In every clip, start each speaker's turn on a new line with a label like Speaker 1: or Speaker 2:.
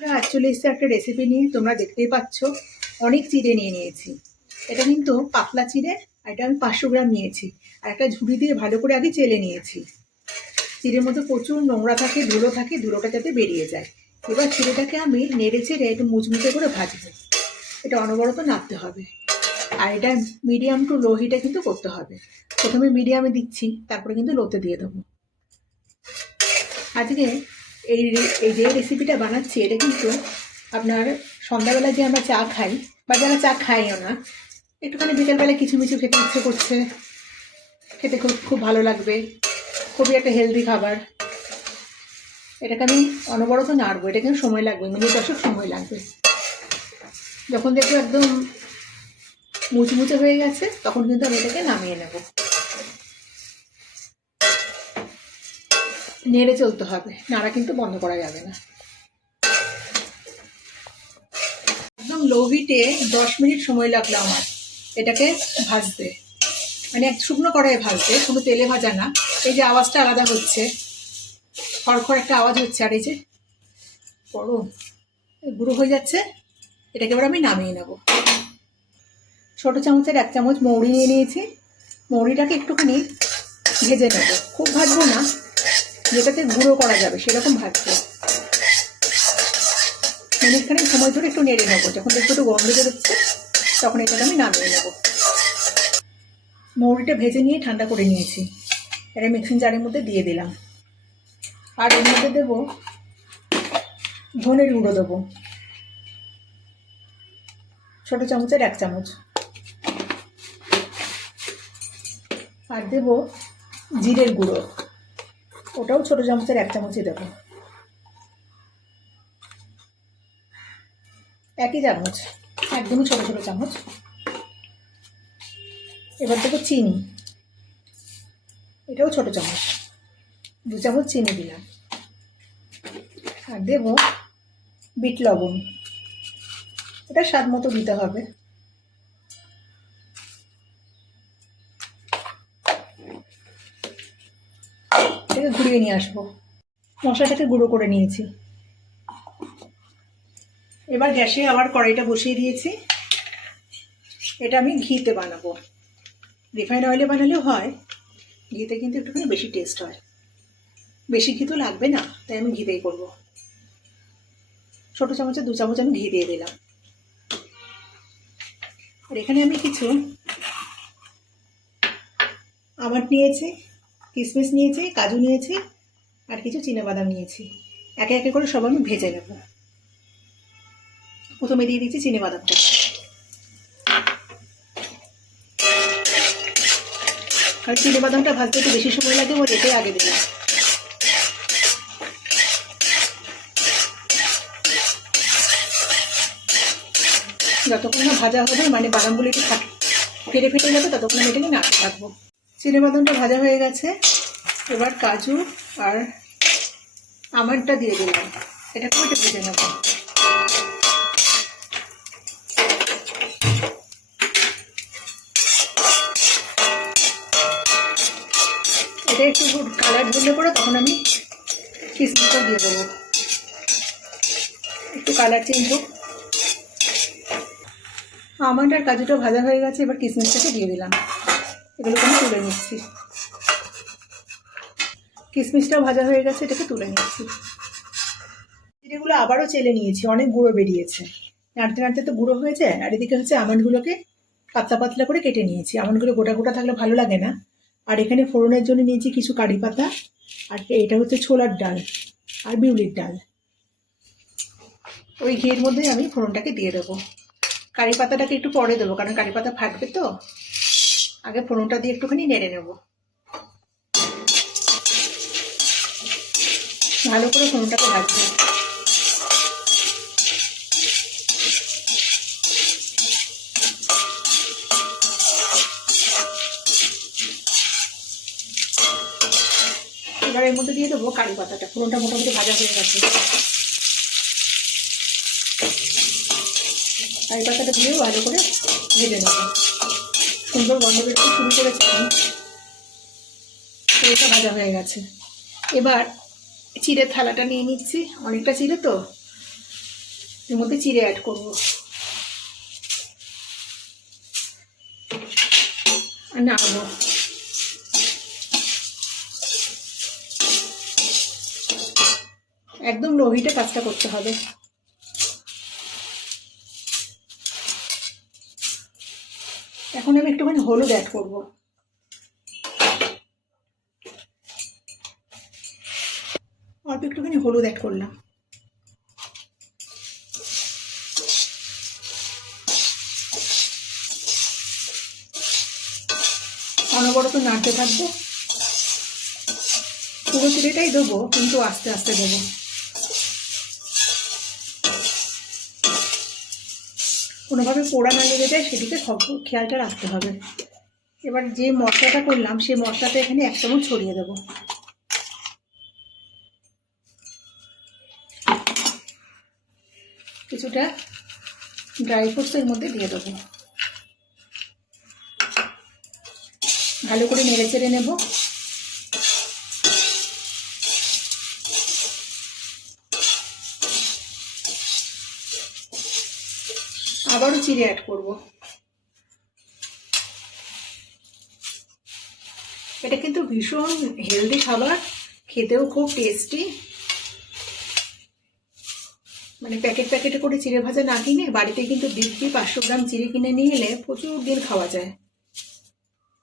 Speaker 1: আমরা আজ চলে এসেছি একটা রেসিপি নিয়ে তোমরা দেখতেই পাচ্ছ। অনেক চিড়ে নিয়ে নিয়েছি। এটা কিন্তু পাতলা চিড়ে, আর এটা আমি পাঁচশো গ্রাম নিয়েছি। আর একটা ঝুড়ি দিয়ে ভালো করে আগে চেলে নিয়েছি। চিড়ের মধ্যে প্রচুর নোংরা থাকে, ধুলো থাকে, ধুলোটা যাতে বেরিয়ে যায়। এবার চিড়েটাকে আমি নেড়ে চেড়ে একটু মুচমুচে করে ভাজবো। এটা অনবরত নাড়তে হবে। আর এটা মিডিয়াম টু লো হিটে কিন্তু করতে হবে। প্রথমে মিডিয়ামে দিচ্ছি, তারপরে কিন্তু লোতে দিয়ে দেবো। আজকে এই এই যে রেসিপিটা বানাচ্ছি, এটা কিন্তু আপনার সন্ধ্যাবেলা যে আমরা চা খাই, বা যারা চা খাইও না, একটুখানি বিকেলবেলা কিছু মিছু খেতে ইচ্ছে করছে, খেতে খুব খুব ভালো লাগবে, খুবই একটা হেলদি খাবার। এটাকে আমি অনবরত নাড়বো এটা কিন্তু সময় লাগবে মিনিট দশক সময় লাগবে। যখন দেখব একদম মুচমুচে হয়ে গেছে, তখন কিন্তু আমি এটাকে নামিয়ে নেব। নেড়ে চলতে হবে, নাড়া কিন্তু বন্ধ করা যাবে না। একদম লো হিটে দশ মিনিট সময় লাগল আমার, এটাকে ভাজতে। মানে এক শুকনো কড়াই ভাজতে কোনো তেলে ভাজা না, এই যে আওয়াজটা আলাদা হচ্ছে, খড়খড় একটা আওয়াজ হচ্ছে, আর এই যে বড় গুঁড়ো হয়ে যাচ্ছে, এটাকে এবার আমি নামিয়ে নেব। ছোটো চামচের এক চামচ মৌরি নিয়ে নিয়েছি, মৌরিটাকে একটুখানি ভেজে নেব। খুব ভাজবো না যেটাতে গুঁড়ো করা যাবে, সেরকম ভাজবো মিনিটখানেক সময় ধরে একটু নেড়ে নেব। যখন দেখব একটু গন্ধ বেরোচ্ছে, তখন এটাকে আমি নামিয়ে নেব। মৌরিটা ভেজে নিয়ে ঠান্ডা করে নিয়েছি। এটা মিক্সিং জারের মধ্যে দিয়ে দিলাম। আর এর মধ্যে দেবো ধনের গুঁড়ো দেবো। ছোটো চামচের এক চামচ। আর দেবো জিরের গুঁড়ো। ওটাও ছোটো চামচের এক চামচই দেবো। একই চামচ, একদমই ছোটো ছোটো চামচ। এবার দেবো চিনি। এটাও ছোটো চামচ, দু চামচ চিনি দিলাম। আর দেবো বিট লবণ। এটা স্বাদ মতো দিতে হবে। ঘুরিয়ে নিয়ে আসব। মশলাটাকে গুঁড়ো করে নিয়েছি। এবার গ্যাসে আবার কড়াইটা বসিয়ে দিয়েছি। এটা আমি ঘিতে বানাবো। রিফাইন অয়েলে বানালেও হয়, ঘিতে কিন্তু একটুখানি বেশি টেস্ট হয়। বেশি ঘি তো লাগবে না, তাই আমি ঘিতেই করব। ছোটো চামচে দু চামচ আমি ঘি দিয়ে দিলাম। আর এখানে আমি কিছু আমট নিয়েছি। কিশমিশ নিয়েছি, কাজু নিয়েছি, আর কিছু বাদাম নিয়েছি। একে একে করে সব আমি ভেজে নেব। প্রথমে দিয়ে দিচ্ছি বাদামটা আর বাদামটা ভাজতে একটু বেশি সময় লাগে ওর এটাই আগে দিলাম যতক্ষণ না ভাজা হবে মানে বাদামগুলো একটু ফাট ফেটে যাবে, ততক্ষণ আমি এটাকে নাড়তে থাকব। চিনে বাদামটা ভাজা হয়ে গেছে। এবার কাজু আর আমারটা দিয়ে দিলাম। এটাকেও একটু ভেজে নেব। এটা একটু কালার ধরলে পরে তখন আমি কিসমিসটা দিয়ে দেবো। একটু কালার চেঞ্জ হোক। আমন্ড আর কাজুটা ভাজা হয়ে গেছে, এবার কিসমিসটাকে দিয়ে দিলাম। এগুলোকে আমি তুলে নিচ্ছি। কিশমিশটাও ভাজা হয়ে গেছে, এটাকে তুলে নিচ্ছি। এগুলো আবারও চেলে নিয়েছি, অনেক গুঁড়ো বেরিয়েছে। নাড়তে নাড়তে তো গুঁড়ো হয়েছে আর এদিকে হচ্ছে আমন্ডগুলোকে পাতলা পাতলা করে কেটে নিয়েছি। আমন্ডগুলো গোটা গোটা থাকলে ভালো লাগে না। আর এখানে ফোড়নের জন্য নিয়েছি কিছু কারি পাতা, আর এটা হচ্ছে ছোলার ডাল আর বিউলির ডাল। ওই ঘিয়ের মধ্যেই আমি ফোড়নটাকে দিয়ে দেবো। কারি পাতাটাকে একটু পরে দেবো, কারণ কারি পাতা ফাটবে তো। আগে ফোড়নটা দিয়ে একটুখানি নেড়ে নেব। ভালো করে ফোড়নটাকে ভাজবো এবার এর মধ্যে দিয়ে দেবো কারি পাতাটা। ফোড়নটা মোটামুটি ভাজা হয়ে গেছে। কারি পাতাটা দিয়েও ভালো করে ভেজে নেব। সুন্দর গন্ধ বেরোতে শুরু করেছে এটা ভাজা হয়ে গেছে। এবার চিড়ের থালাটা নিয়ে নিচ্ছি। অনেকটা চিড়ে তো? এর মধ্যে চিড়ে অ্যাড করব। নাড়বো। একদম লোহিটে কাজটা করতে হবে। এখন আমি একটুখানি হলুদ অ্যাড করব। অল্প একটুখানি হলুদ অ্যাড করলাম। অনবরত নাড়তে থাকব। পুরো চিড়েটাই দেবো, কিন্তু আস্তে আস্তে দেবো। কোনোভাবে পোড়া না লেগে যায়, সেদিকে খেয়ালটা রাখতে হবে। এবার যে মশলাটা করলাম, সেই মশলাটা এখানে এক চামচ ছড়িয়ে দেবো। কিছুটা ড্রাই ফ্রুটস এর মধ্যে দিয়ে দেবো। ভালো করে নেড়ে চেড়ে নেব। আবারও চিড়ে অ্যাড করব। এটা কিন্তু ভীষণ হেলদি খাবার, খেতেও খুব টেস্টি মানে প্যাকেট প্যাকেটে করে চিড়ে ভাজা না কিনে বাড়িতে কিন্তু দিব্যি পাঁচশো গ্রাম চিড়ে কিনে নিয়ে এলে প্রচুর দিন খাওয়া যায়।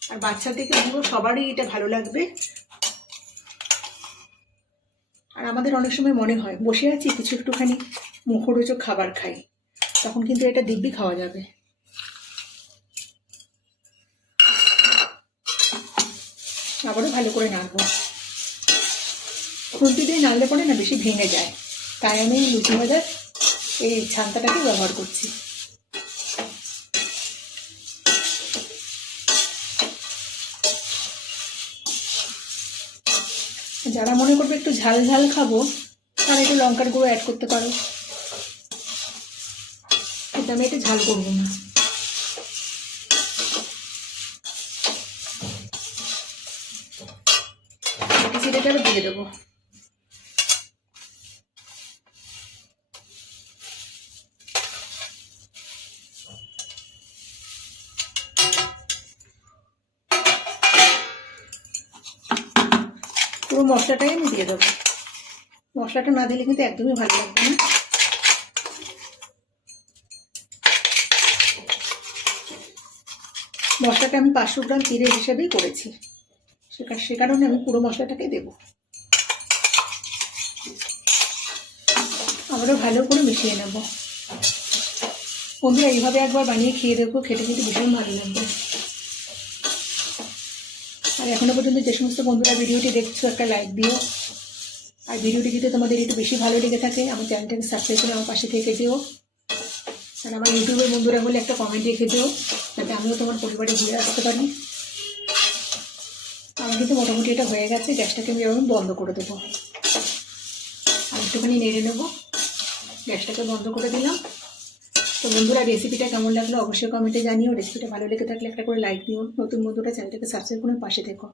Speaker 1: আর বাচ্চা থেকে পুরো সবারই এটা ভালো লাগবে। আর আমাদের অনেক সময় মনে হয়, বসে আছি, কিছু একটুখানি মুখরোচক খাবার খাই। তখন কিন্তু এটা দিব্যি খাওয়া যাবে। আবারও ভালো করে নাড়বো। খুন্তি দিয়ে নাড়লে পরে না বেশি ভেঙে যায়। তাই আমি লুচি ভাজার এই ছান্তাটাকে ব্যবহার করছি। যারা মনে করবে একটু ঝাল ঝাল খাব, তারা একটু লঙ্কার গুঁড়ো অ্যাড করতে পারো। কিন্তু আমি এটা ঝাল করব না। দিয়ে দেবো। পুরো মশলাটাই আমি দিয়ে দেবো। মশলাটা না দিলে কিন্তু একদমই ভালো লাগবে না। মশলাটা আমি পাঁচশো গ্রাম চিড়ে হিসেবেই করেছি। সে কারণে আমি পুরো মশলাটাকে দেবো। আবারও ভালো করে মিশিয়ে নেব। বন্ধুরা, এইভাবে একবার বানিয়ে খেয়ে দেখব খেতে খেতে ভীষণ ভালো লাগবে। আর এখনও পর্যন্ত যে সমস্ত বন্ধুরা ভিডিওটি দেখছ, একটা লাইক দিও। আর ভিডিওটি যদি তোমাদের একটু বেশি ভালো লেগে থাকে, আমার চ্যানেলটাকে সাবস্ক্রাইব করে আমার পাশে থেকে যেও। আর আমার ইউটিউবের বন্ধুরা বলে একটা কমেন্ট রেখে যেও। আমিও তোমার পরিবারে ঘুরে আসতে পারি। আমি কিন্তু মোটামুটি এটা হয়ে গেছে, গ্যাসটাকে আমি এরকম বন্ধ করে দেবো। আর একটুখানি নেড়ে নেব। গ্যাসটাকে বন্ধ করে দিলাম। তো বন্ধুরা রেসিপিটা কেমন লাগল অবশ্যই কমেন্টে জানিও। রেসিপিটা ভালো লেগে থাকলে একটা করে লাইক দিও। নতুন বন্ধুরা চ্যানেলটাকে সাবস্ক্রাইব করে পাশে থেকো।